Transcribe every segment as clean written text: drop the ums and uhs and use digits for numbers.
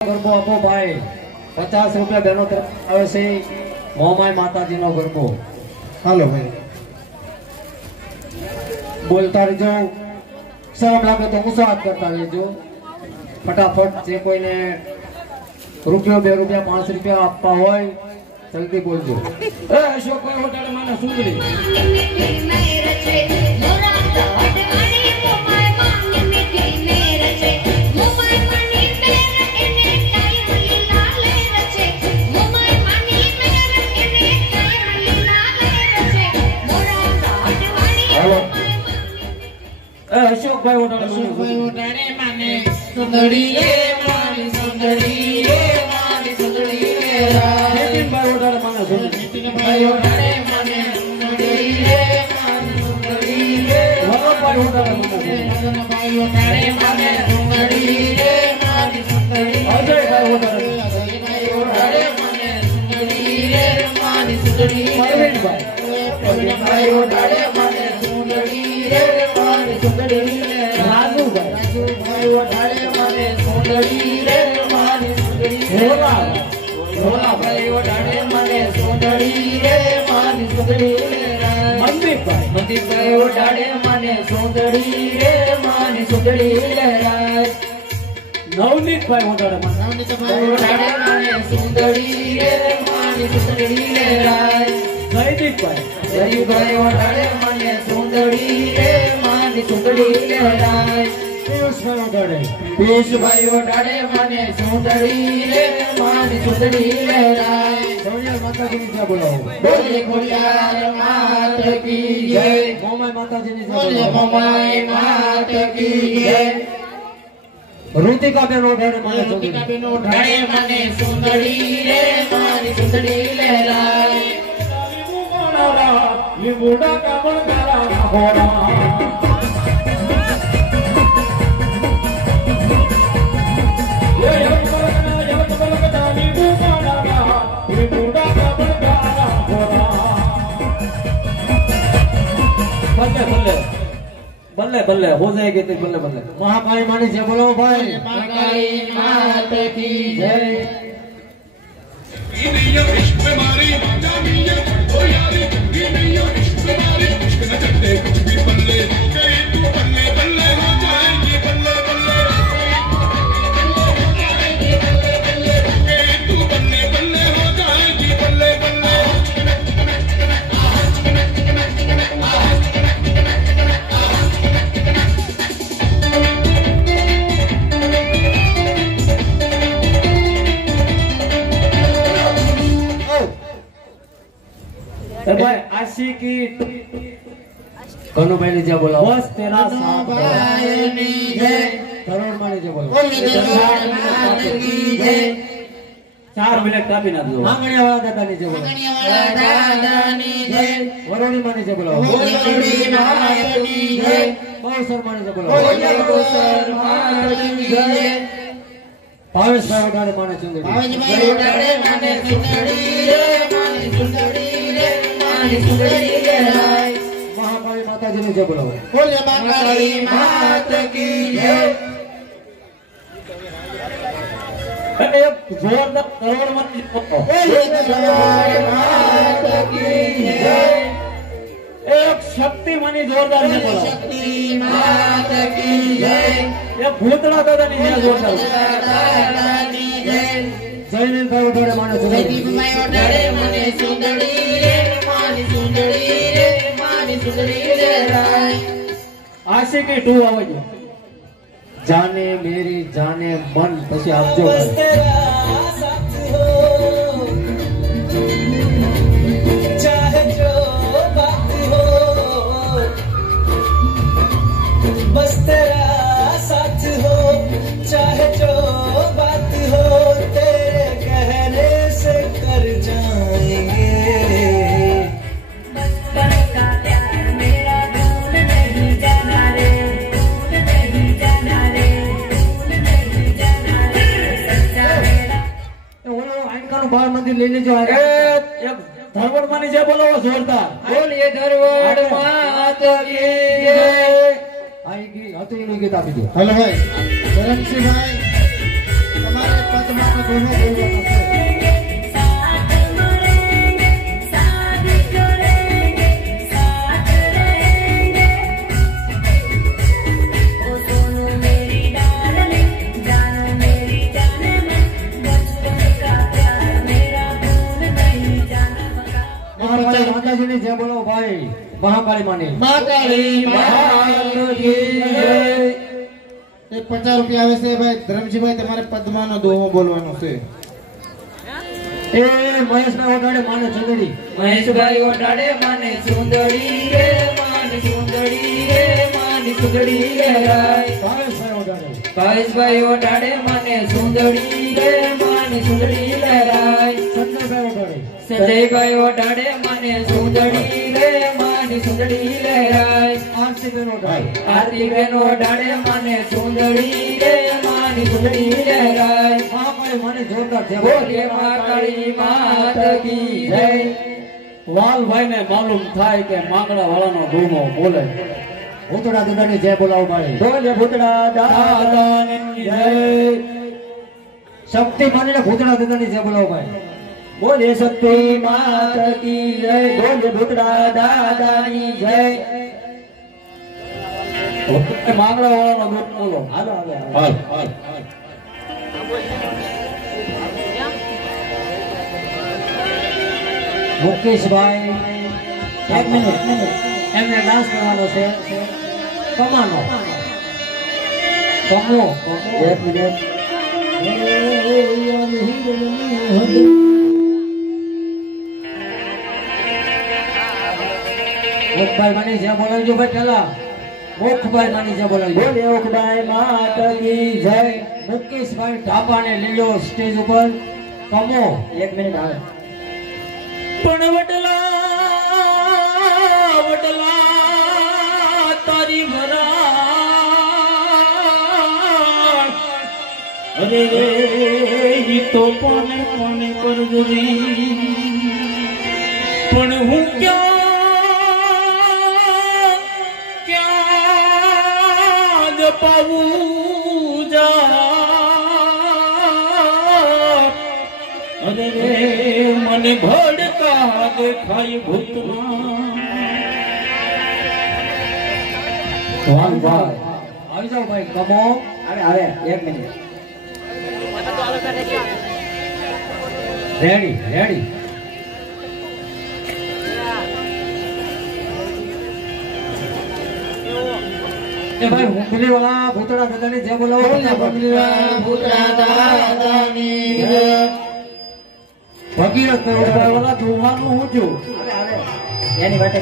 गरबो अपो भाई 50 रुपया बहनों तरफ आवे से मोमाई माताजी नो गरबो हालो भाई बोलता रहो शर्म लागे तो मुसाफत करता रहो फटाफट जे कोई ने रुपयो 2 रुपया 5 रुपया आपा होय जल्दी बोलजो ए अशोक भाई होटाड़े माने सुंदरी अशोक भाई उठाने माने सुंदरी रे मानी सुंदरी रे मानी सुंदरी रे नितिन भाई उठाने माने नितिन भाई उठाने माने सुंदरी रे मानी सुंदरी रे वरुण भाई उठाने माने सुंदरी रे मानी सुंदरी अजय भाई उठाने माने सुंदरी रे मानी सुंदरी अरविंद भाई उठाने माने सुंदरी रे राजू भाई उठाड़े माने सुंदरी रे मानी सुंदरी भोला भाई उठाड़े माने सुंदरी रे मानी सुंदरी मनदीप भाई उठाड़े माने सुंदरी रे मानी सुंदरी नवनीत भाई उठाड़े माने सुंदरी रे मानी सुंदरी जयदीप भाई उठाड़े माने सुंदरी रे मानी सुंदरी पीयूष भाई उठाड़े माने सुंदरी रे मानी सुंदरी सोनिया माता जी ने बोलो बोले खोलियार मात की जय मोमाई माता जी ने बोले मोमाई मात की जय ऋतिका बेन उठाड़े माने सुंदरी रे मानी सुंदरी लहराए ये बूढ़ा का मुंडारा होना बल्ले बल्ले हो जाएगी तो बल्ले बल्ले महाकाली मानी जय बोलो भाई महाकाली मात की जय इश्क मारी जामिया ओ यारी इश्क मारी इश्क न चलते कुछ भी बल्ले गई तू बल्ले बल्ले हो जाएगी बल्ले बल्ले गई तू बल्ले बल्ले हो जाएगी बल्ले बल्ले भाई आशिकी कनु भाई ने जब बोला बस तेरा साथ करोड़ माने जब बोला 4 मिनट का भी ना दो मांगने वाला दादा ने जब बोला वरुणी माने जब बोला कौसर माने जब बोला पावेश भाई उठाड़े माने सुंदरी महाकाली माता जी ने जय बोला बोले महाकाली मात की जय एक जोरदार करोड़ मंदिर मात की जय एक शक्ति मनी जोरदार ने बोला शक्ति मात की जय ये भूतड़ा दादा ने जोरदार जय भाई उठाड़े माने सुंदरी आशिकी 2 आवજો जाने मेरी जाने मन પછી આપજો बस तेरा साथ हो चाहे जो बात हो बस तेरा साथ हो चाहे जो बात हो तेरे कहने से कर जाएंगे बाल मंदिर लेने जो आएगा एक धरवड़ मानी जय बोलो जोरदार बोलिए धरवड़ मात की जय आएगी हतो इन गीत आपी दो हेलो भाई करम सिंह भाई તમારે માતાજીની જય બોલો ભાઈ મહાકાળી માની મહાકાળી મહાકાળી 50 રૂપિયા આવે છે ભાઈ ધરમજીભાઈ તમારે પદ્માનો દોહો બોલવાનો છે એ મહેશભાઈ ઓડાડે માને સુંદરી મહેશભાઈ ઓડાડે માને સુંદરી રે માને સુંદરી રે માને સુંદરી રે ભાવેશભાઈ ઓડાડે ભાવેશભાઈ ઓડાડે માને સુંદરી રે માને સુંદરી લહેરાય સંજયભાઈ ઓડાડે સંજયભાઈ ઓડાડે માને સુંદરી રે માને સુંદરી લહેરાય આરતીબેન ઓડાડે આરતીબેન ઓડાડે માને સુંદરી રે માને સુંદરી લહેરાય મહાકાળી માની જોરદાર છે બોલે મહાકાળી માત કી જય વાલભાઈ ને માલુમ થાય કે માંગડા વાળાનો ડૂમો બોલે ભૂતડા દાદાની જય બોલાવો ભાઈ બોલે ભૂતડા દાદાની જય શક્તિ માનીને ભૂતડા દાદાની જય બોલાવો ભાઈ બોલે શક્તિ માત કી જય બોલે ભૂતડા દાદાની જય માંગડા વાળાનો ડૂમ બોલો હાલો હાલો હાલ હાલ મુકેશભાઈ એક મિનિટ એમને ડાન્સ કરવાનો છે કમાનો કમો એક મિનિટ મુખભાઈ માની જ્યાં બોલાવજો ભાઈ પેલા મુખભાઈ માની જ્યાં બોલાવજો બોલે મુખભાઈ માત કી જય મુકેશભાઈ ઢાબાને લઈ લો સ્ટેજ ઉપર કમો એક મિનિટ આવે પણ વડલા વડલા તારી મરા અરે રે ઈ તો કોને કોને કરજરી પણ હું ક્યાં જ પાવું જા અરે રે મને ભડકા દેખાય ભૂતમાં વાલભાઈ આવી જાઓ ભાઈ કમો અરે આવે એક મિનિટ રેડી રેડી એ ભાઈ હુંગલી વાળા ભૂતડા દાદાની જય બોલાવો ભૂતડા દાદાની જય ભગીરથ વાળા દુહાનું હું છું એની વાટે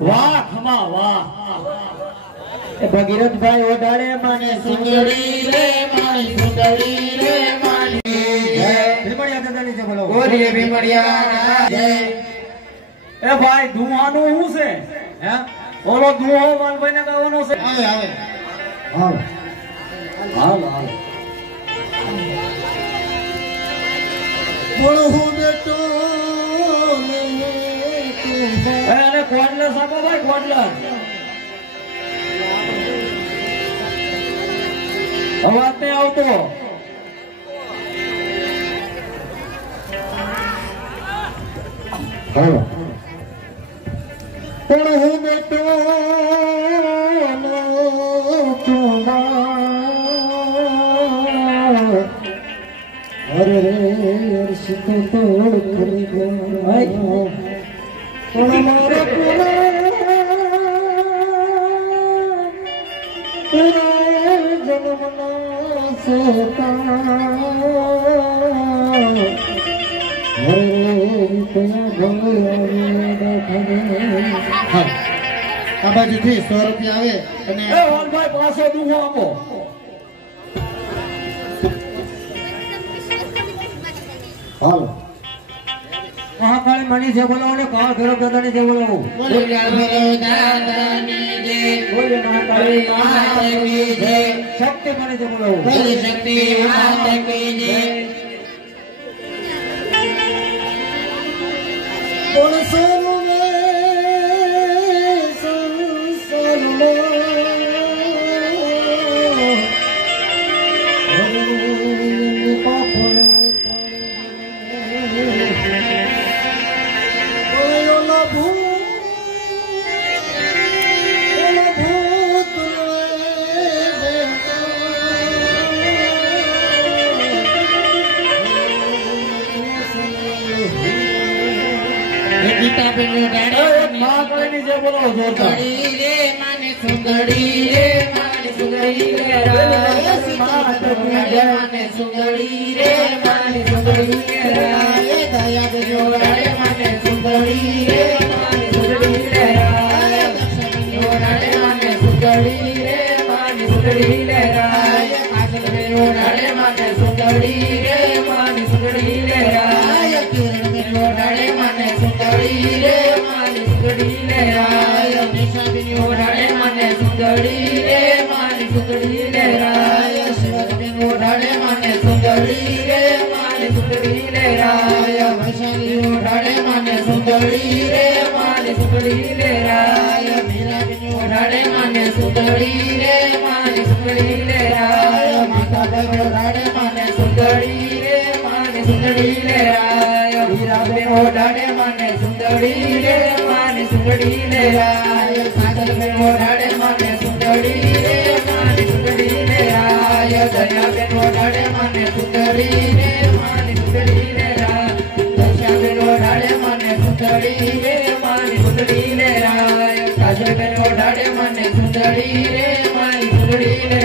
વાહ ખમા વાહ ભગીરથભાઈ ઓડાડે માને સુંદરી રે મારી સુંદરી રે મારી જય ભીમડિયા દાદાની જય બોલાવો બોલીએ ભીમડિયા જય એ ભાઈ દુહાનું શું છે હે ઓલો દુહો વાલભાઈ ને ગાવાનો છે આવે આવે હાલ હાલ હાલ બોલો હું બેટો અરે કોડલા સાબો ભાઈ કોડલા અવાજ નહીં આવતો હાલો બોલો હું બેટો અરે રે અરશિત તોડ કરી ગયો મારા આ બાજુથી 100 રૂપિયા આવે અને એ વાલભાઈ પાછો દુહો આપો હાલો મહાકાળી મણી જે બોલાવો ને કાળ ભૈરવ દાદાની જે બોલાવો બોલે ભૈરવ દાદાની જય બોલે મહાકાળી માતા કી જય શક્તિ મણી જે બોલાવો બોલે શક્તિ માતા કી જય બોલે સર્વે સંસર્વે ગીતા બેનો ડાડે મહાકાળીની જે બોલાવો જોરદાર સુંદરી રે માને સુંદરી રે માને સુંદરી રે માને સુંદરી રે માને સુંદરી રે દયા બેનો ડાડે માને સુંદરી રે માને સુંદરી રે દક્ષિણો ડાડે માને સુંદરી રે માને સુંદરી રે કાજલ બેનો ડાડે માને સુંદરી રે માને સુંદરી રે કિરણ બેનો ડાડે માને સુંદરી રે માને સુંદરી રે નિશા બેનો ડાડે માને સુંદરી રે માને સુંદરી રે શિવર બેનો ડાડે માને સુંદરી રે માને સુંદરી રે વૈશાલીઓ ડાડે માને સુંદરી રે માને સુંદરી રે મીરા બેનો ડાડે માને સુંદરી રે માને સુંદરી રે માતા બેનો ડાડે માને સુંદરી રે માને સુંદરી રે હીરા બેનો ડાડે માને સુંદરી રે માને સુંદરી રે સાગર બેનો ડાડે માને સુંદરી રે માને સુંદરી રે દયા બેનો ડાડે માને સુંદરી રે માને સુંદરી રે દશા બેનો ડાડે માને સુંદરી રે માને સુંદરી રે કાજલ બેનો ડાડે માને સુંદરી રે માને સુંદરી રે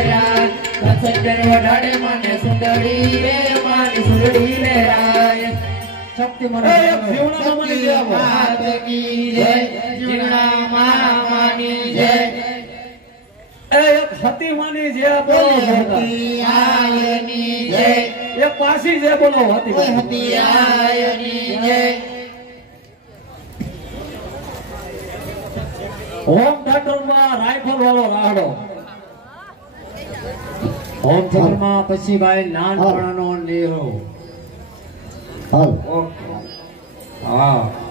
કસર બેનો ડાડે માને સુંદરી રે માને સુંદરી રે શક્તિ મણી જીવના મણી જે આવો માતા કી જય જીવના માની જય એક સતી માની જે બોલો જોરદાર આયની જય એક પાસી જે બોલો હતી હતી આયની જય હોમ થિયેટર માં રાઇફલ વાળો રાહડો હોમ થિયેટર માં પછી ભાઈ નાનપણાનો નેહરો હાલો હા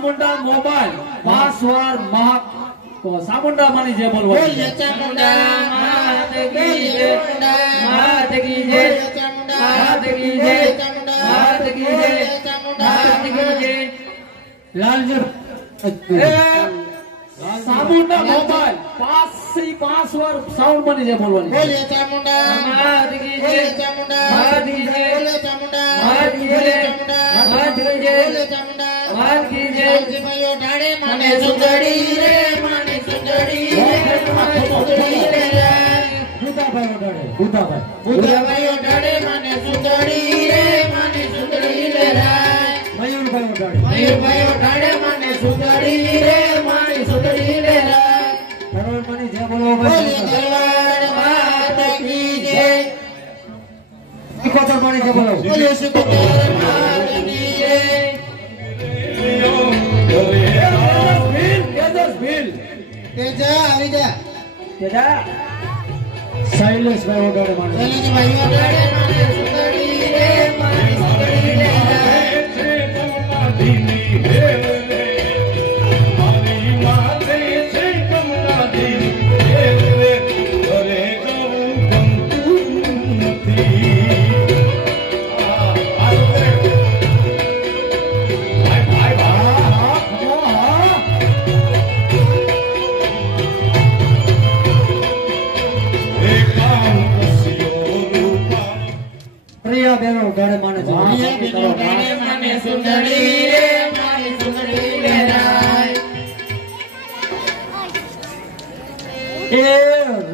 સામુંડા મોબાઈલ પાસવર્ડ મહક તો સામુંડા માની જે બોલવા ચામુંડા માત કી જય માત કી જય માત કી જય માત કી જય માત કી જય લાલજી સામુંડા મોબાઈલ પાસવર્ડ સાઉન્ડ માની જે બોલવાની બોલે ચામુંડા માત કી જય ચામુંડા માત કી જય બોલે ચામુંડા માત કી જય માત કી જય બોલે ચામુંડા માત કી જય જીવયો ઢાળે માને સુંદરી રે માને સુંદરી રે માને સુંદરી રે બુધાભાઈ ઓડાડે બુધાભાઈ બુધાભાઈઓ ઢાળે માને સુંદરી રે માને સુંદરી રે મયુરભાઈ ઓડાડે મયુરભાઈઓ ઢાળે માને સુંદરી રે માને સુંદરી રે કરોડ માની જે બોલવા બોલે દરબાર માતા કી જય ઇકોતર માની જે બોલો બોલે સુકતર માતા કી જય તેજા આવી જા તેજા શૈલેષભાઈ ઓડાડે માની શૈલેષભાઈઓ ઢાળે માને સુંદરી રે માને સુંદરી રે डाड़े माने डाड़े माने सुंदरी रे मानी सुंदरी लहराए ए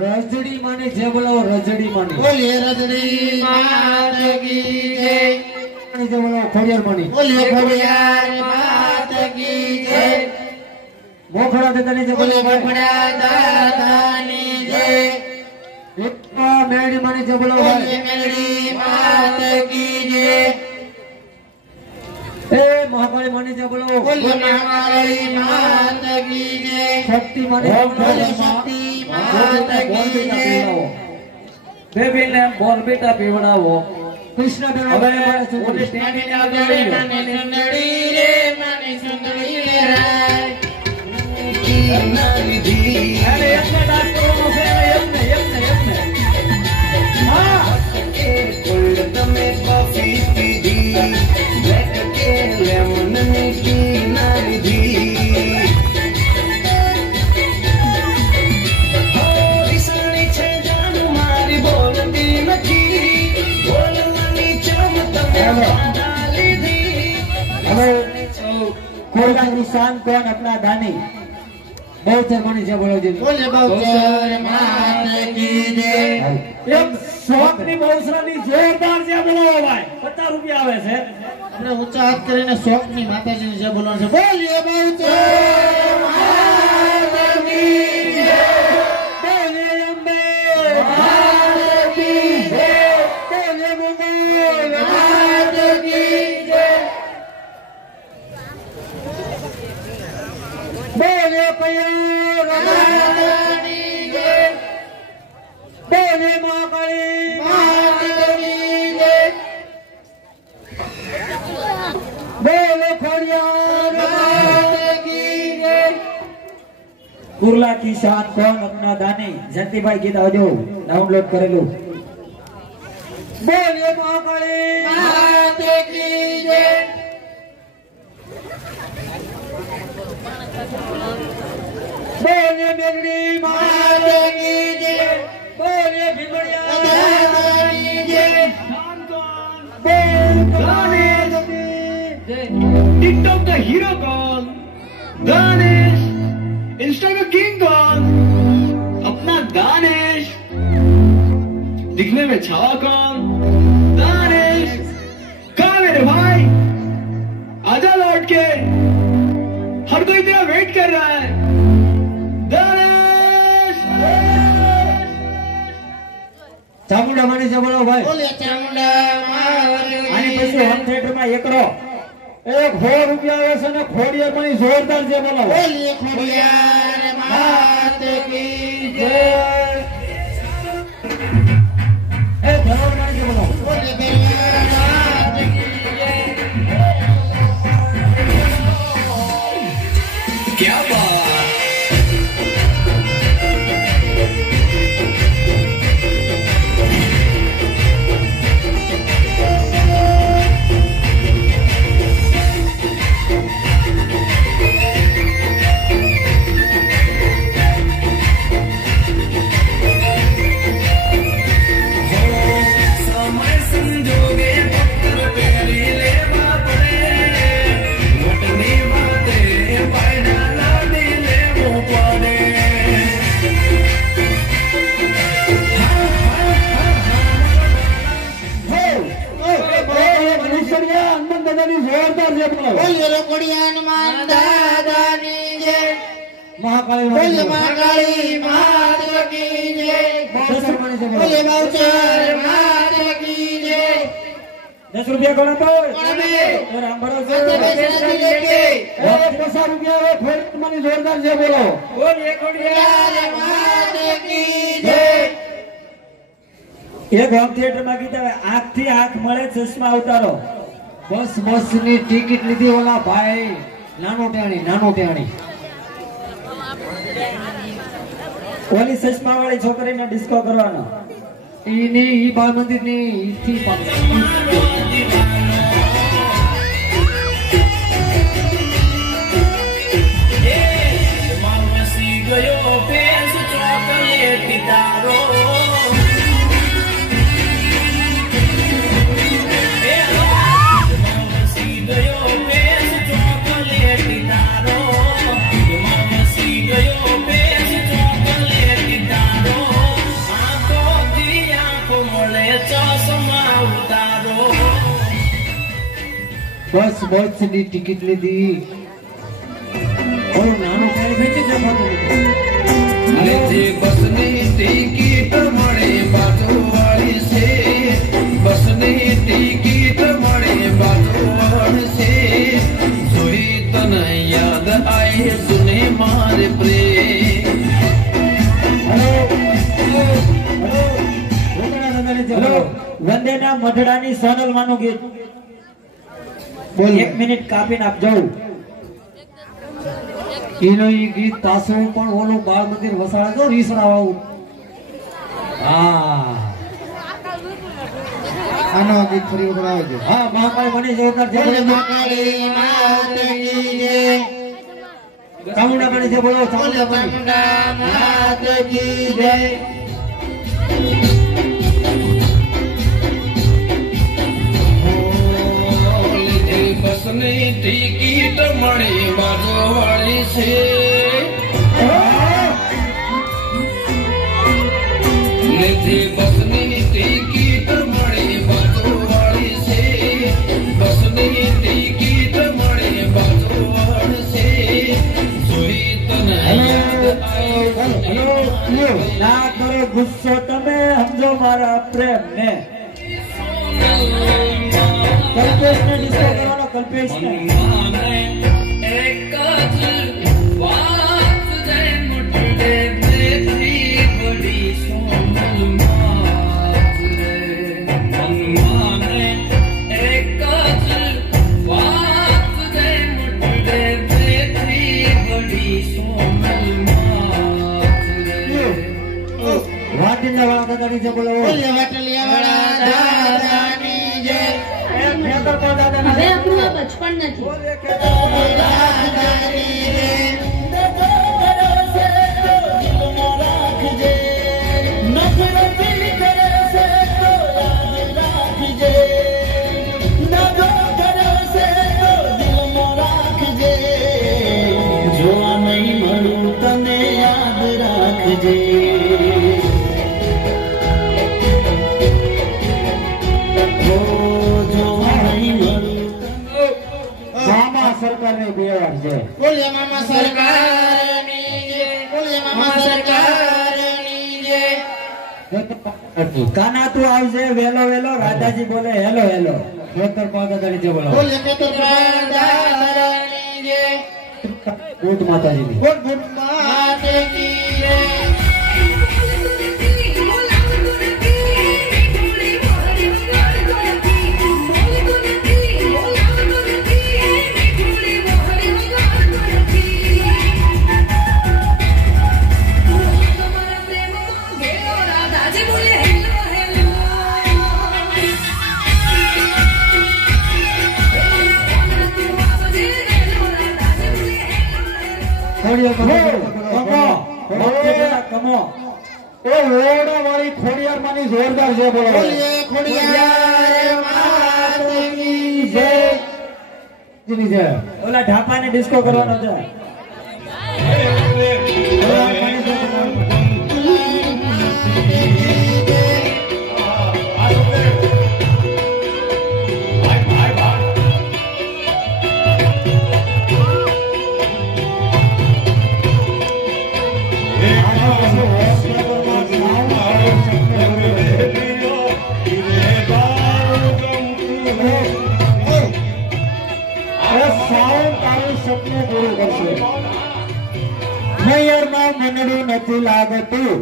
रजड़ी माने जय बोलो रजड़ी माने बोलिए रजड़ी मात की जय जय बोलो खोड़ियार मानी बोलिए खोड़ियार मात की जय मोखड़ा दादानी जय बोलो मोखड़ा दादानी जय मेड़ी मानी जय बोलो बोलिए मेड़ी मात की जय ए महाकाली मानी जय बोलो बोलिए महाकाली मात की जय शक्ति मानी बोलिए शक्ति मात की जय बेबी ने बोल बेटा पीवड़ावो कृष्ण હવે ઓલી સ્ટેન્ડ ને આગળ माने सुंदरी रे माने सुंदरी रे राय અરે એમને ડાન્સ કરવાનો છે એમને હા ફૂલ તમે કોફી પીધી બ્લેક કે લેમન ની કિનારી દી દિસણી છે જાન મારી બોલતી નથી બોલવાની ચમ તમે ડાલી દી હવે कोयला की शान कौन अपना दानी बहुचर मानी जय बोलो जी बोले बहुचर मात की जय એક શોખ ની બહુસરાની જોરદાર જે બોલાવો ભાઈ 50 રૂપિયા આવે છે આપણે ઊંચા હાથ કરીને શોક ની માતાજીને જે બોલવાનું છે બોલીએ बहुचर मात की જય બોલીએ અંબે માત કી જય બોલીએ મુંબઈ માત કી જય બોલીએ પયર માતાની જય બોલીએ મહાકાળી માતાની જય બોલે ખોડિયાર માત કી જય कुर्ला की शान कौन अपना दानी जयंती भाई गीत आवजो डाउनलोड करेलू बोलिए महाकाली मात की जय बोलिए मेघड़ी मात की जय बोलिए भिमड़िया दादानी जय टिकटॉक का हीरो कौन दानिश इंस्टा का किंग कौन अपना दानिश दिखने में छावा कौन दानिश कहाँ मेरे भाई आजा लौट के हर कोई तेरा वेट कर रहा है दानिश चामुंडा मानी जय बोलो भाई बोलिए चामुंडा मात आनी की પછી હોમ થિયેટર માં એકડો 100 રૂપિયા આવે છે ને ખોડિયાર માની જોરદાર જય બોલો बोलिए खोडियार मात की जय એ ધરોડ માની જય બોલો बोलिए खोडियार मात की जय क्या बात समय संजोगे पत्थर पेरी लेवा पड़े वटनी बातें पैदा लाडी लेवो पड़े મનુષ્યયા હનુમાન દાદાની જોરદાર જય બોલો बोलिए खोडियार मात दादानी जय મહાકાળી बोलिए માની महाकाली मात की जय बहुचर मानी जय बोलिए બોલો बहुचर मात की जय 10 રૂપિયા ગણો તો ગણમે. રામ ભરોસે સાથે બેસનાથી લેકે 50 રૂપિયા આવે ખોડિયાર માની જોરદાર જય બોલો બોલીએ ખોડિયાર खोडियार मात की जय એક હોમ થિયેટર માં ગીત આવે આંખ થી આંખ મળે ચશ્મા ઉતારો બસ બસ ની ટિકિટ લીધી ઓલા ભાઈ નાનો ટેણી ઓલી ચશ્મા વાળી છોકરીને ડિસ્કો કરવાનો ઈ બાળ મંદિર ની થી માવસી ગયો પેસ ચોકલેટ તારો એ બસ બસ ની ટિકિટ લીધી ઓલો નાનો પેર બેઠી જમવાનું લીધી બસની ટિકિટ મળે બાજુવાળી છે બસની ટિકિટ મળે બાજુવાળી છે જોઈ તને યાદ આય સુને મારે પ્રેમ વંદેના મઢડાની સોનલ માનું ગીત બોલ 1 મિનિટ કાપીને આપ જાઉં એનો ઈ ગીત પાછું પણ ઓલું બાળ મંદિર વસાડે તો રીસડાવાવું હા આનો ગીત ફરી વખત હા મહાકાળી મને જોરદાર છે મહાકાળી માત કી જય ચામુંડા બની છે બોલો ચામુંડા માત કી જય બસની ટિકિટ મળી બાજુવાળી છે લીધી બસની ટિકિટ મળી બાજુવાળી છે બસની ટિકિટ મળી બાજુવાળી છે જોઈ તને યાદ આય ના કરો ગુસ્સો તમે સમજો મારા પ્રેમ ને કલ્પેશ ને ડિસ્કો કરવાનો કલ્પેશ ને એક જ વાત જય મુઠડે બેઠી બડી સોનલ માત રે મનમાને એક જ વાત જય મુઠડે બેઠી બડી સોનલ માત રે વાટીના વાળા દાદાની જય બોલો વાટલિયા વાળા દાદાની જય હવે આપણું આ બચપન નથી જોવા નહીં મળું તને યાદ રાખજે સરકારની બેવાર છે બોલે મામા સરકારની જય બોલે મામા સરકારની જય કાના તું આવજે વેલો વેલો રાધાજી બોલે હેલો હેલો ખેતર પાદાની જય બોલો બોલે ખેતર પાદાની જય ગુડ માતાજીની ગુડ ગુડ માતે કી જય ખોડિયાર માની જોરદાર છે બોલો ખોડિયાર માત કી જય ઓલા ઢાપા ને ડિસ્કો કરવાનો છે મનડું નથી લાગતું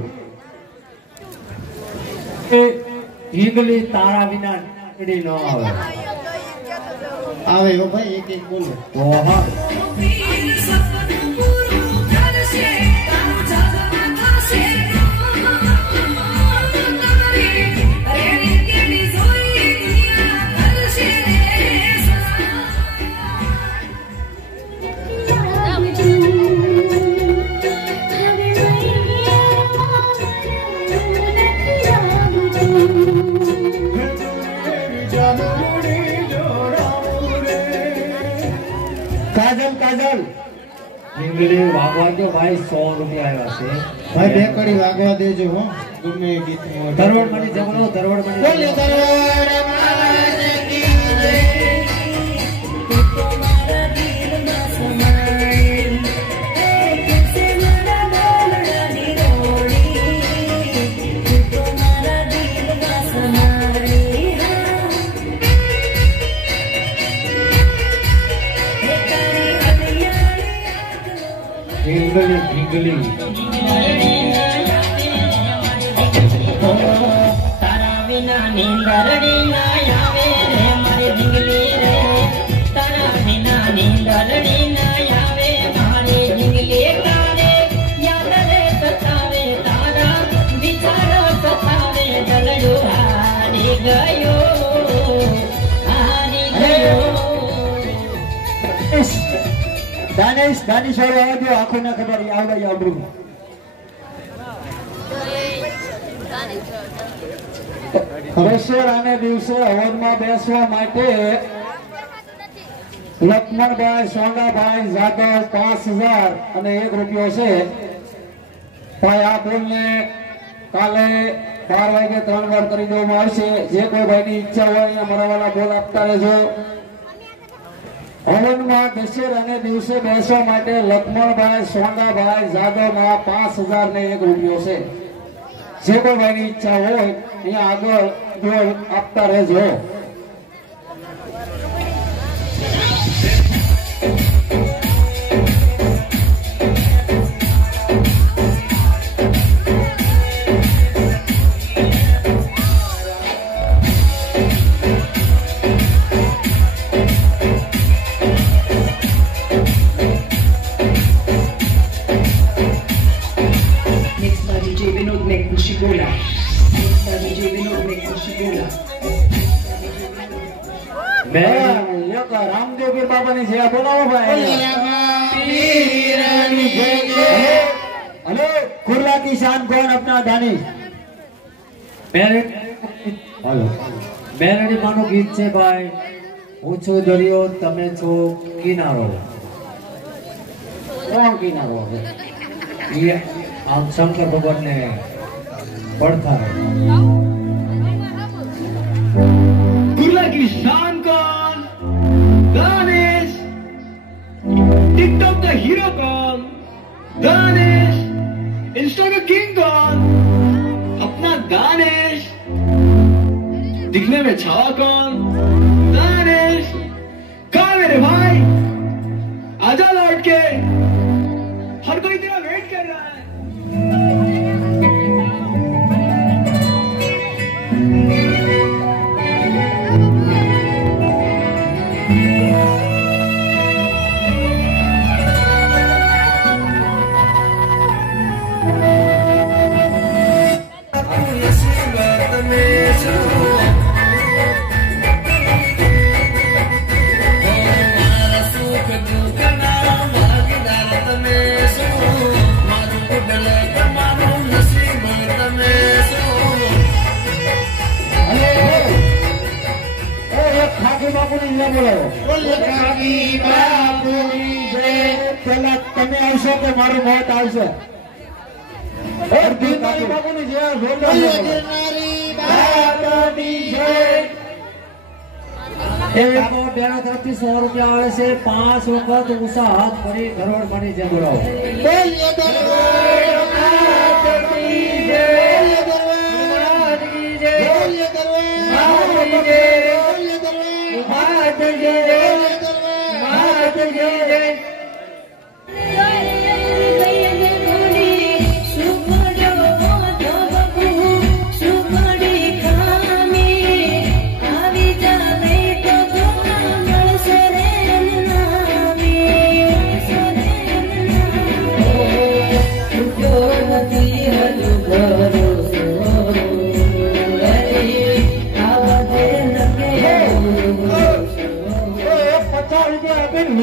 ઈગલી તારા વિના ન આવે આવે હો ભાઈ એક એક બોલો ઓહા કાજલ કાજલ ઈંગલી વાગવા દો ભાઈ 100 રૂપિયા આવ્યા છે ભાઈ બે કડી વાગવા દેજો હો ગમે એ ગીત માં ધરવડ મની જગલો ધરવડ મની બોલે ધરવડ માત કી જય ઢીંગલી ઢીંગલી તારા વિના નીંદરડી ના આવે રે મારી ઢીંગલી રે તારા વિના નીંદરડી ના આવે મારી ઢીંગલી તારે યાદ રે સતાવે તારા વિચારો સતાવે દલડો હારી ગયો દાનેશ દાનેશ વાળો આવ્યો આખો ના ખબર આવડે આવડું દશેરાને દિવસે હવનમાં બેસવા માટે લક્ષ્મણભાઈ સોંડાભાઈ જાદવ 5000 અને 1 રૂપિયો છે ભાઈ આ બોલને કાલે 12 વાગે 3 વાર કરી દેવામાં આવશે જે કોઈ ભાઈની ઈચ્છા હોય અહીંયા મરાવાલા બોલ આપતા રહેજો હવનમાં દશેરાને દિવસે બેસવા માટે લક્ષ્મણભાઈ સોંડાભાઈ જાદવમાં 5000 ને 1 રૂપિયો છે જે કોઈ ભાઈની ઈચ્છા હોય અહીંયા આગળ બોલ આપતા રહેજો રામદેવ બાબાની છે બોલાવો ભાઈ हेलो कुर्ला की शान कौन अपना दानिश हेलो બેરડી માનું ગીત છે ભાઈ હું છું દરિયો તમે છો કિનારો कौन किनारो ये आम शंकर भगवान ने पढ़ता है कुर्ला की शान कौन दानिश टिकटॉक का हीरो कौन दानिश इंस्टा का किंग कौन अपना दानिश दिखने में छावा कौन दानिश कहाँ मेरे भाई आजा लौट के हर कोई तेरा वेट कर रहा है તમે આવશો કે મારું મોત આવશે બાપુની જય બેના તરફથી 100 રૂપિયા આવે છે 5 વખત ઊંચા હાથ કરી કરોડ બની જય બોલાવો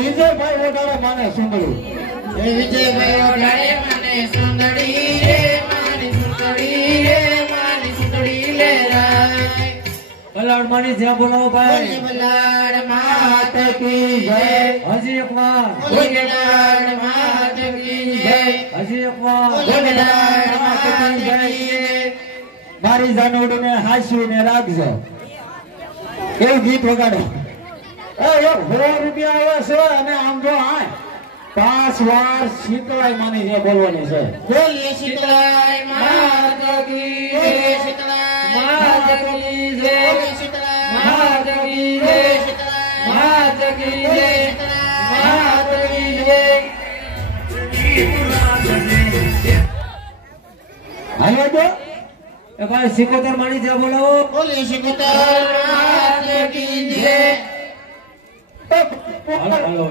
વિજયભાઈ વડાળે માને સુંદરી વિજયભાઈ વડાળે માને સુંદરી રે માની સુંદરી રે માની સુંદરી લે રાય બલાડ માની જય બોલાવો ભાઈ બલાડ માત કી જય હજી એક વાર બલાડ માત કી જય હજી એક વાર બલાડ માત કી જય મારી જાનોડને હાંસવીને રાખજો એવું ગીત વગાડો એક 100 રૂપિયા આવે છે અને આમ જો 5 વાર શીતળાઈ માની જે બોલવાની છે બોલીએ શીતળાઈ માત કી જય શીતળાઈ માત કી જય શીતળાઈ માત કી જય શીતળાઈ માત કી જય માત કી જય હાલો તો એ ભાઈ સિકોતર માની જા બોલાવો. બોલે સિકોતર માત કી જય. હાલો હાલો.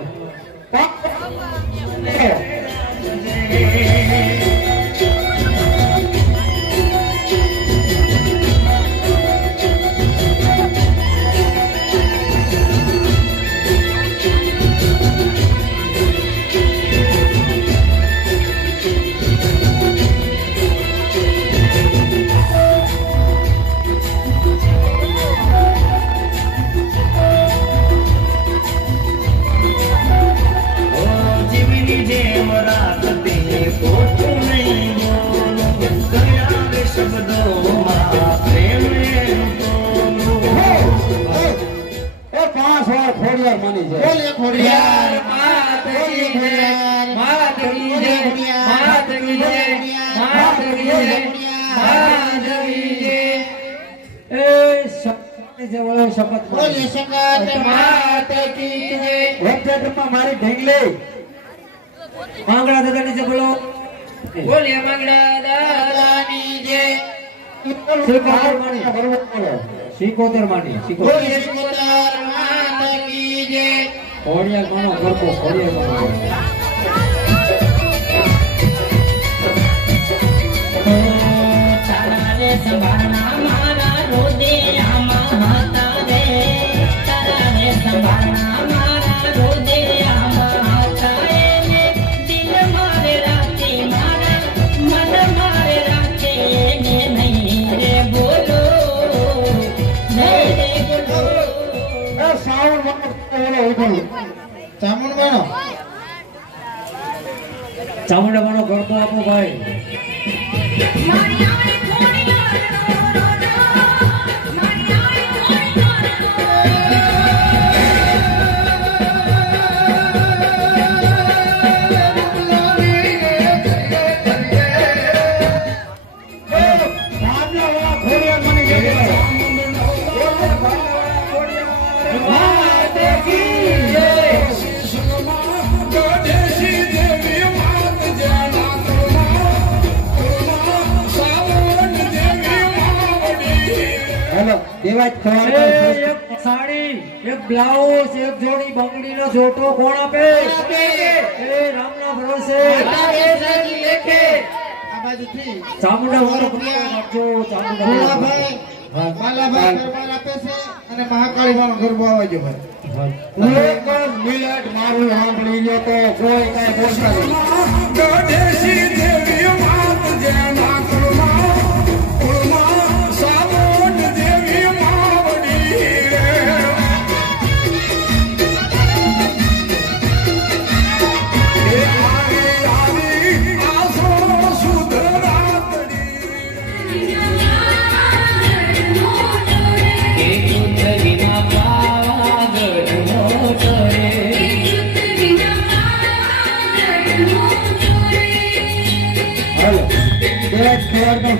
બોલે ખોડિયાર માત કી જય. માત કી જય. માત કી જય. માત કી જય. માત કી જય. એ શપથ જે બોલો શપથ બોલે સકત માત કી જય. વેબસાઇટમાં મારી ઢીંગલી માંગડા દાદાની જે બોલો. બોલે મંગળા દાદાની જય. સિકોતર માની. સિકોતર માની. બોલે સિકોતર માત કી જય. ખોડિયાર માનો ગરબો. ખોડિયાર માનો. તારા રે સંભાળના મારા રોદિયામાં હતા રે. તારા રે સંભાળના મારા રોદિયામાં હતા એને દિલ મારે રાખે મારા મન મારે રાખે એને નહીં રે બોલો નહીં રે બોલો. ચામુંડ માનો ચામુંડા માનો ગરબો આપો ભાઈ. મારી આઈ ખોડિયાર રો રો મારી આઈ દેવાજ ખબર એક સાડી, એક બ્લાઉઝ, એક જોડી બંગડીનો જોટો કોણ આપે? એ રામના ભરોસે. આ બાજુથી ચામુંડા વાળો આપજો. ચામુંડા ભોળાભાઈ બાલાભાઈ ગરબા આપે છે અને મહાકાળી વાળો ગરબો આવજો ભાઈ. એક મિનિટ મારું સાંભળી લો તો કોઈ કઈ બોલતા નહીં.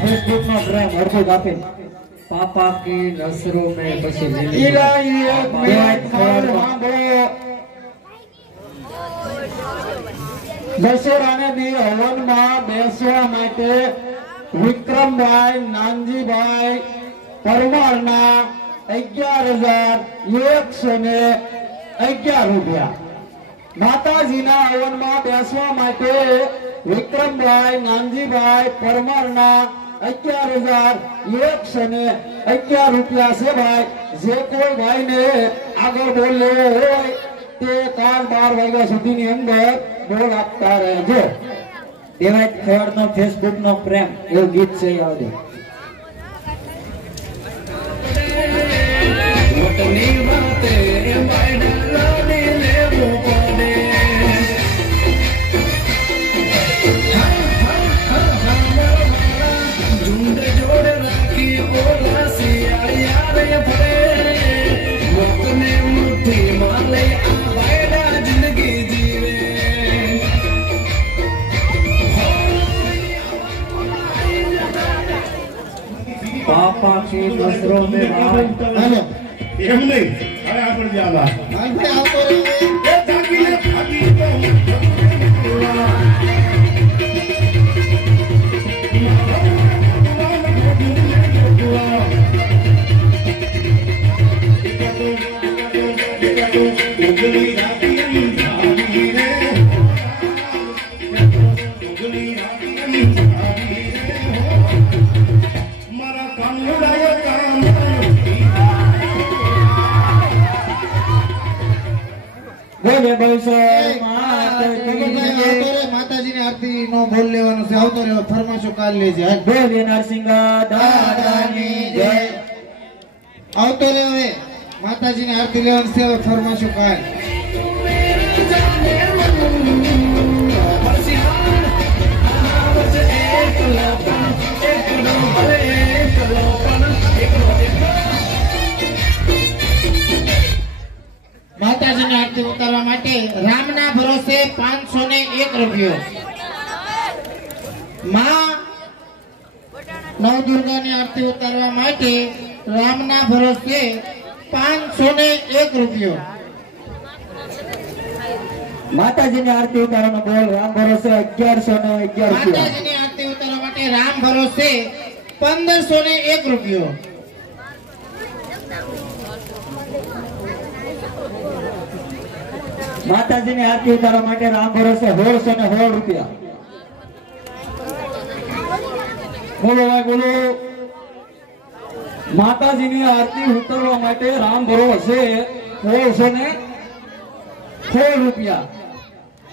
फेसबुक में प्रेम हरको गापे पापा की नजरों में પછી इलाही एक मिनट खबर સાંભળો. દશેરાને દી હવનમાં બેસવા માટે વિક્રમભાઈ નાનજીભાઈ પરમારના 11,111 રૂપિયા. માતાજીના હવનમાં બેસવા માટે વિક્રમભાઈ નાનજીભાઈ પરમારના 11,111 રૂપિયા છે ભાઈ. જે કોઈ ભાઈને આગળ બોલવો હોય તે કાલ 12 વાગ્યા સુધીની અંદર બોલ આપતા રહેજો. દેવાજ ખેડનો ફેસબુક નો પ્રેમ એવું ગીત છે. આવજો. पापा की नजरों में હાલો એમ નહીં અરે આપણે જાવા ભાઈ આવતો રહે. એ જાગીને ભાગી તો ઉગલી રાતી અંધારી રે ઉગલી રાતી અંધારી રે મારા કાનુડાએ કામ બોલે બૈસર માતાજી ની આરતી નો બોલ લેવાનો છે. આવતો રહ્યો ફરમાશો કાલ લેજે. બોલે નરસિંહ દાદાની જય. આવતો રહ્યો હવે માતાજી ની આરતી લેવાની છે. હવે ફરમાશો કાલ. માતાજી ની આરતી ઉતારવા માટે રામના ભરોસે 501 રૂપિયો. માં નવદુર્ગાની આરતી ઉતારવા માટે રામના ભરોસે 501 રૂપિયો. માતાજીની આરતી ઉતારવાનો બોલ રામ ભરોસે 1111 રૂપિયા. માતાજીની આરતી ઉતારવા માટે રામ ભરોસે 1501 રૂપિયો. માતાજીની આરતી ઉતારવા માટે રામ ભરોસે 1616 રૂપિયા. બોલો ભાઈ બોલો. માતાજીની આરતી ઉતારવા માટે રામ ભરોસે 1616 રૂપિયા.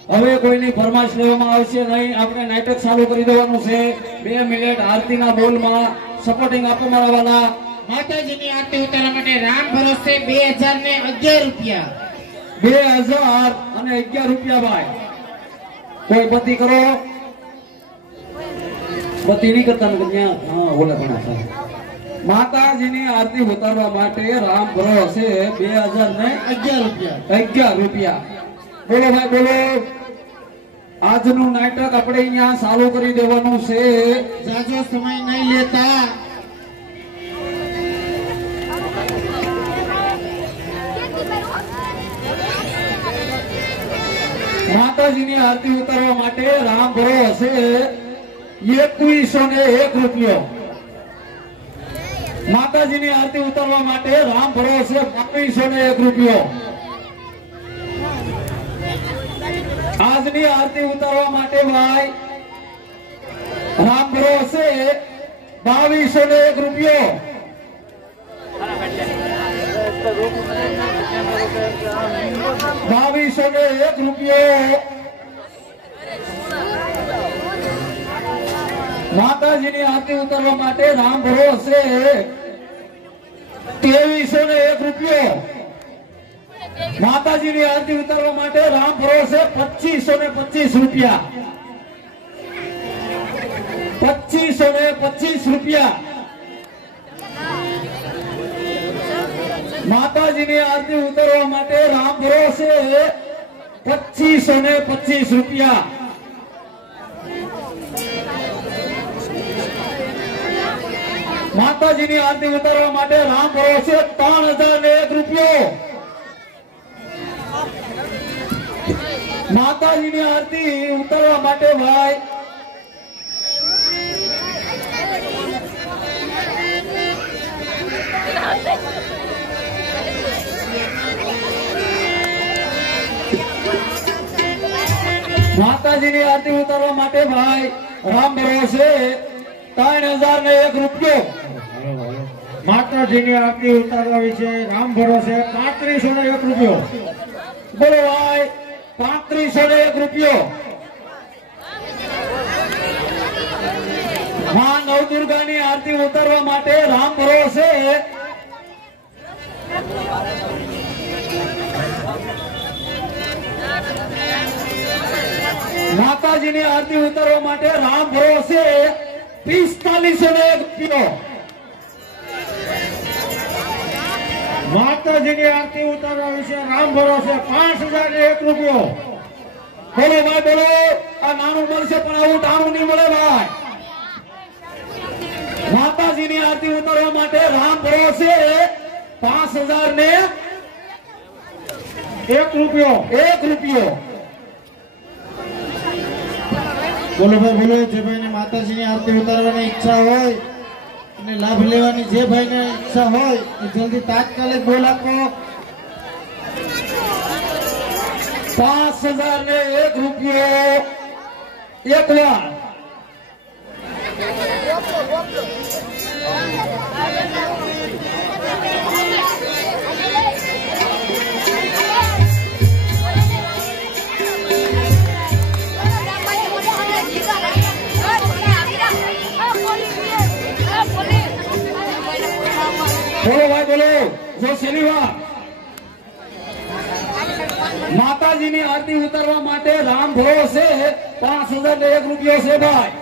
હવે કોઈની ફરમાશ લેવામાં આવશે નહીં. આપણે નાટક ચાલુ કરી દેવાનું છે. 2 મિનિટ આરતીના બોલમાં સપોર્ટિંગ આપો મારા વાલા. માતાજીની આરતી ઉતારવા માટે રામ ભરોસે 2011 રૂપિયા. 2011 રૂપિયા ભાઈ. કોઈ બત્તી કરો. બત્તી નહીં કરતા ને ત્યાં હા ઓલે પણ માતાજીની આરતી ઉતારવા માટે રામ ભરોસે 2011 રૂપિયા. બોલો ભાઈ બોલો. આજનું નાટક આપણે અહીંયા ચાલુ કરી દેવાનું છે. જાજો સમય નહીં લેતા. માતાજીની આરતી ઉતારવા માટે રામ ભરોસે 2101 રૂપિયો. માતાજીની આરતી ઉતારવા માટે રામ ભરોસે 2201 રૂપિયો. આજની આરતી ઉતારવા માટે ભાઈ રામ ભરોસે 2201 રૂપિયો. ₹2201 રૂપિયો. માતાજીની આરતી ઉતારવા માટે રામ ભરોસે 2301 રૂપિયો. માતાજીની આરતી ઉતારવા માટે રામ ભરોસે 2525 રૂપિયા. 2525 રૂપિયા. માતાજીની આરતી ઉતારવા માટે રામ ભરોસે 2525 રૂપિયા. માતાજીની આરતી ઉતારવા માટે રામ ભરોસે 3001 રૂપિયો. માતાજીની આરતી ઉતારવા માટે ભાઈ માતાજીની આરતી ઉતારવા માટે ભાઈ રામ ભરોસે 3001 રૂપિયો. માતાજીની આરતી ઉતારવા વિશે રામ ભરોસે 3501 રૂપિયો. બોલો ભાઈ 3501 રૂપિયો. માં નવદુર્ગાની આરતી ઉતારવા માટે રામ ભરોસે માતાજીની આરતી ઉતારવા માટે રામ ભરોસે 4501 રૂપિયો. માતાજીની આરતી ઉતારવા વિશે રામ ભરોસે 5001 રૂપિયો. બોલો ભાઈ બોલો. આ નાનું મળશે પણ આવું ટાણું નહીં મળે ભાઈ. માતાજીની આરતી ઉતારવા માટે રામ ભરોસે 5001 રૂપિયો. 1 રૂપિયો. બોલો ભાઈ બોલો. જે ભાઈને માતાજીની આરતી ઉતારવાની ઈચ્છા હોય અને લાભ લેવાની જે ભાઈને ઈચ્છા હોય એ જલ્દી તાત્કાલિક બોલ આપો. 5001 રૂપિયો એક વાર બોલો ભાઈ બોલો જો શેલીવા માતાજીની આરતી ઉતારવા માટે રામ ભરોસે 5001 રૂપિયો છે ભાઈ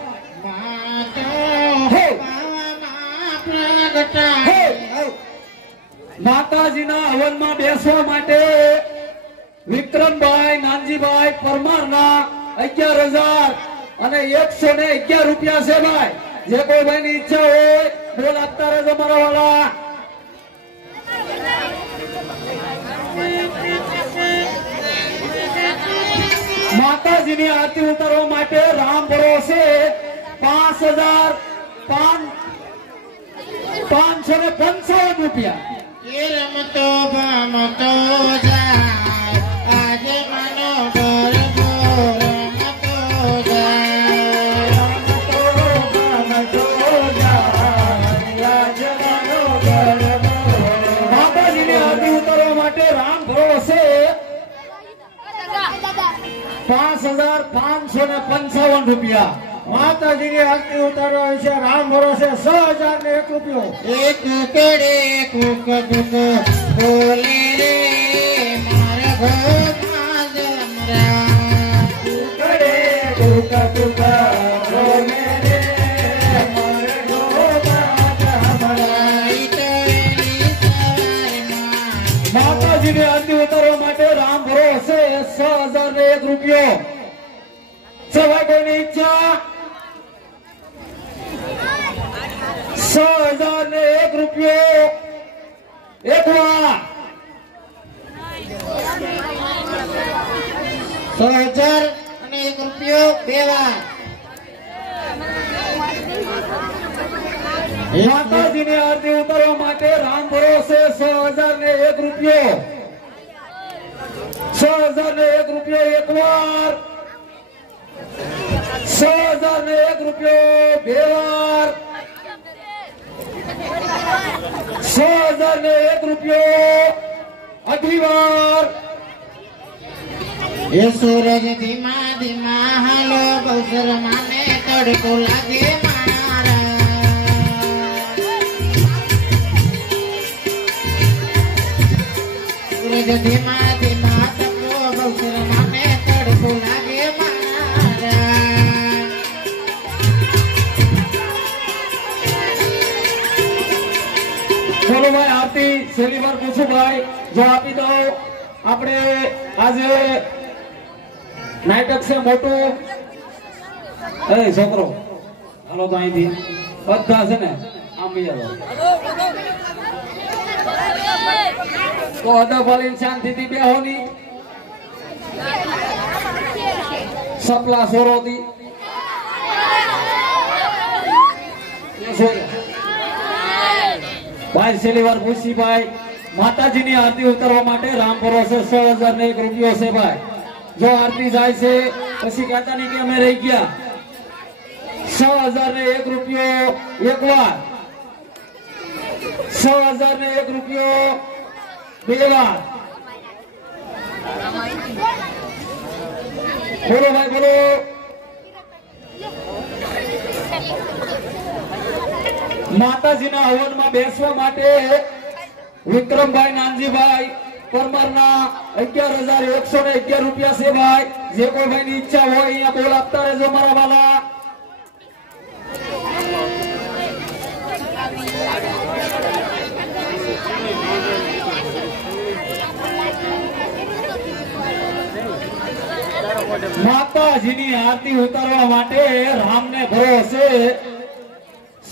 માતાજીના હવનમાં બેસવા માટે વિક્રમભાઈ નાનજીભાઈ પરમારના 11,000 અને 111 રૂપિયા છે ભાઈ જે કોઈ ભાઈની ઈચ્છા હોય બોલ આપતા રહેજો મારા વાલા માતાજીની આરતી ઉતારવા માટે રામ ભરોસે 5,555 રૂપિયા રમતો ભમતો જાય આજે માનો ગરબો રમતો જાય માતાજીની આરતી ઉતારવા માટે રામ ભરોસે 5,555 રૂપિયા માતાજીની આરતી ઉતારવા વિશે રામ ભરોસે 6,001 રૂપિયો એક કડે કુક કુક બોલે રે મારા ઘરમાં જમરા કડે કુક કુક બોલે રે મારા ઘરમાં માતાજીની આરતી ઉતારવા માટે રામ ભરોસે 6,001 રૂપિયો સવાઈ કોઈની ઈચ્છા 6,001 રૂપિયો એક વાર 6,001 રૂપિયો બે વાર માતાજીની આરતી ઉતારવા માટે રામ ભરોસે 6,001 રૂપિયો 6,001 રૂપિયો એક વાર 6,001 રૂપિયો બે વાર 6,001 રૂપિયો અગલી વાર એ સૂરજ ધીમા ધીમા હાલો બહુસર માને તડકો લાગે મારા સૂરજ ધીમા ધીમા તડકો બહુસર માને તડકો લાગે મારા બોલો ભાઈ આરતી છેલ્લી વાર પૂછું ભાઈ જો આપી દો આપણે આજે નાટક છે મોટું એ છોકરો હાલો તો અહીંથી બધા છે ને આમ તો અદબ વાળી શાંતિથી બેહોની સપલા સોરોથી ભાઈ છેલ્લી વાર પૂછી ભાઈ માતાજીની આરતી ઉતારવા માટે રામ ભરોસે 6,001 રૂપિયો છે ભાઈ જો આરતી જાય છે પછી કહેતા નહીં કે અમે રહી ગયા 6,001 રૂપિયો એક વાર 6,001 રૂપિયો બે વાર બોલો ભાઈ બોલો માતાજીના હવનમાં બેસવા માટે વિક્રમભાઈ નાનજીભાઈ પરમારના 11,111 રૂપિયા છે ભાઈ જે કોઈ ભાઈની ઈચ્છા હોય અહીંયા બોલ આપતા રહેજો મારા વાલા માતાજીની આરતી ઉતારવા માટે રામને ભરોસે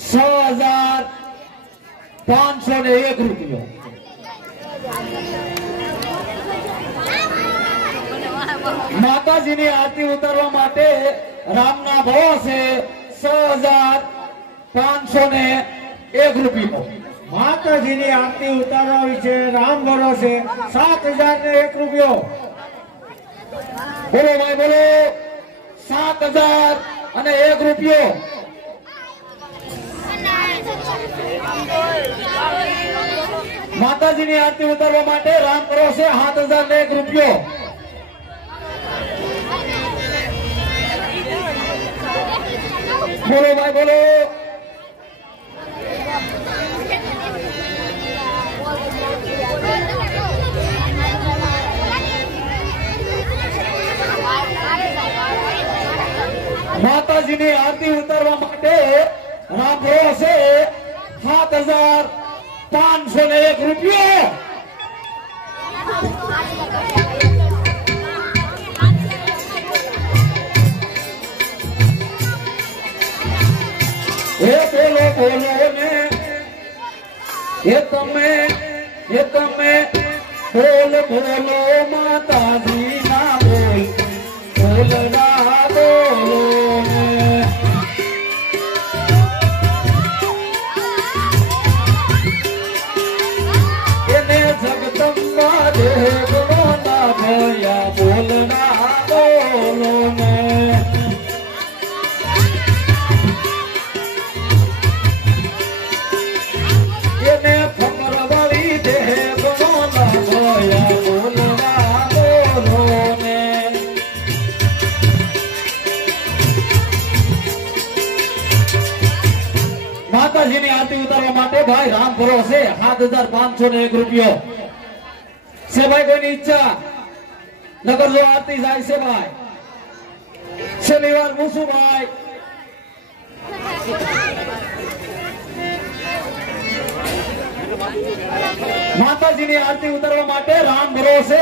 6,501 રૂપિયો માતાજીની આરતી ઉતારવા માટે રામના ભરોસે 6,501 રૂપિયો માતાજીની આરતી ઉતારવા વિશે રામ ભરોસે 7,001 રૂપિયો બોલો ભાઈ બોલો 7,000 અને 1 રૂપિયો માતાજીની આરતી ઉતારવા માટે રામ કરો છે 7,000 ને 1 રૂપિયો બોલો ભાઈ બોલો માતાજીની આરતી ઉતારવા માટે રામ કરો છે 7,501 રૂપિયો એ બોલો બોલો ને એ તમે બોલ બોલો માતાજી ના બોલ બોલડા બોલો ને એને જગદંબા દેવનો ના ભયા બોલડા બોલો ને માતાજીની આરતી ઉતારવા માટે ભાઈ રામ ભરોસે 7,501 રૂપિયો છે ભાઈ કોઈની ઈચ્છા નગર જો આરતી જાય છે ભાઈ છેલ્લી વાર મૂસું ભાઈ માતાજીની આરતી ઉતારવા માટે રામ ભરોસે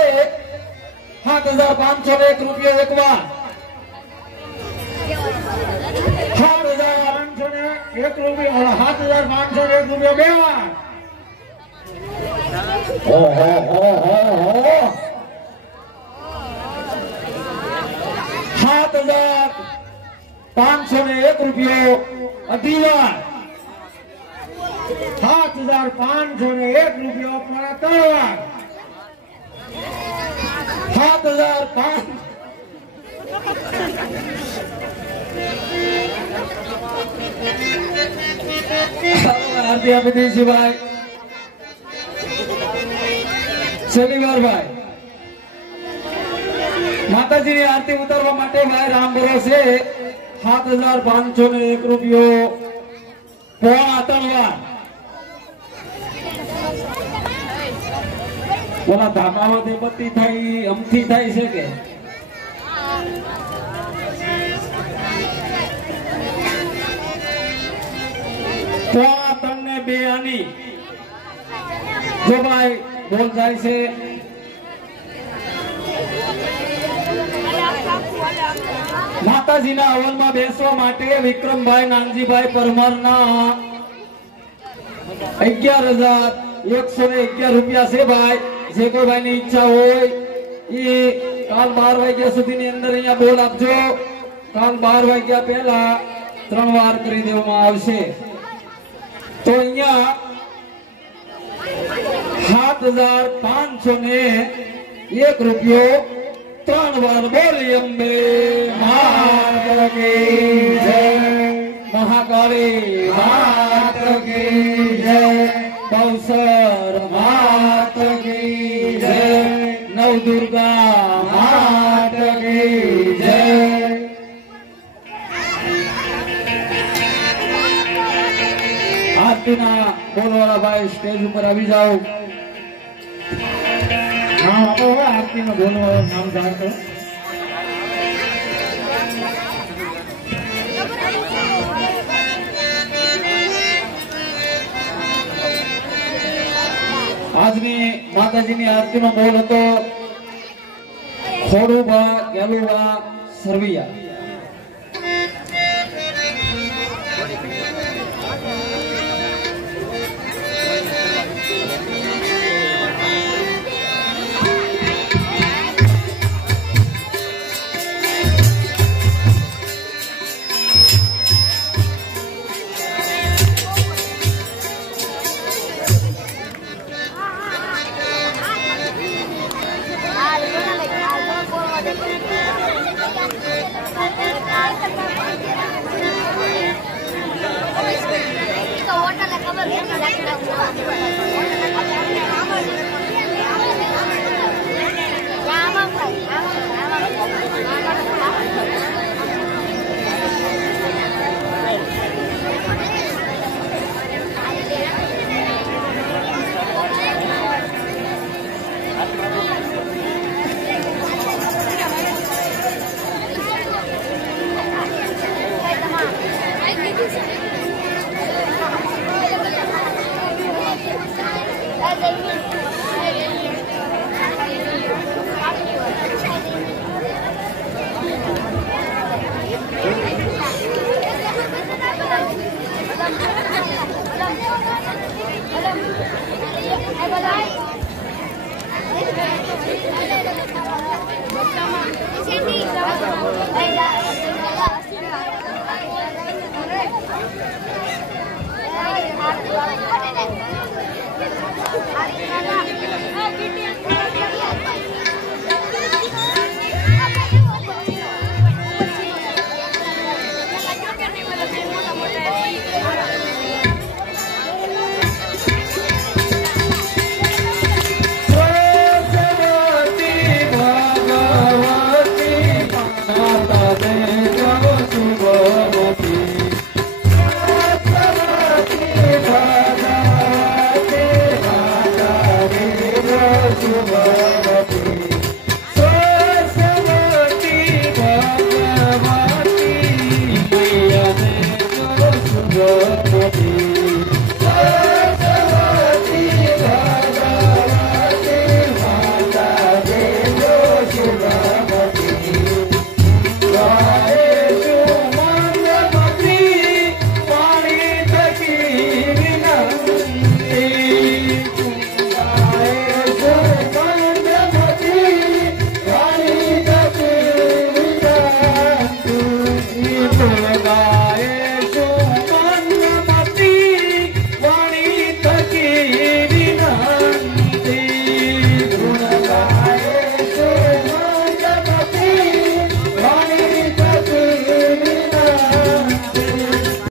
7,501 રૂપિયો એકવાર 7,501 રૂપિયો 7,501 રૂપિયો બે વાર ઓહો 7,501 રૂપિયો અઢી વાર 7,501 રૂપિયો પણ 3 વાર 7,500 આરતી આપી દઈશું ભાઈ છેલ્લી વાર ભાઈ માતાજીની આરતી ઉતારવા માટે ભાઈ રામ ભરોસે 7,501 રૂપિયો પોણા 3 વાર બોલા ધામામાંથી બત્તી થાય અમથી થાય છે કે પોણા 3 ને 2 આની જો ભાઈ બોલ જાય છે માતાજીના હવનમાં બેસવા માટે વિક્રમભાઈ નાનજીભાઈ પરમારના 11,111 રૂપિયા છે ભાઈ જે કોઈ ભાઈ ની ઈચ્છા હોય એ કાલ 12 વાગ્યા સુધીની અંદર અહીંયા બોલ આપજો કાલ 12 વાગ્યા પહેલા 3 વાર કરી દેવામાં આવશે તો અહીંયા 7,501 રૂપિયો 3 વાર બોલી અંબે માત કી જય મહાકાળી માત કી જય કૌસર માત કી જય નવદુર્ગા માત કી જય આરતીના બોલવાળા ભાઈ સ્ટેજ ઉપર આવી જાઓ નામ આપો આરતીનો બોલવાળો નામ જાણતો આજની માતાજીની આરતીનો બોલ હતો ખોડુબા ગેલુબા સરવૈયા है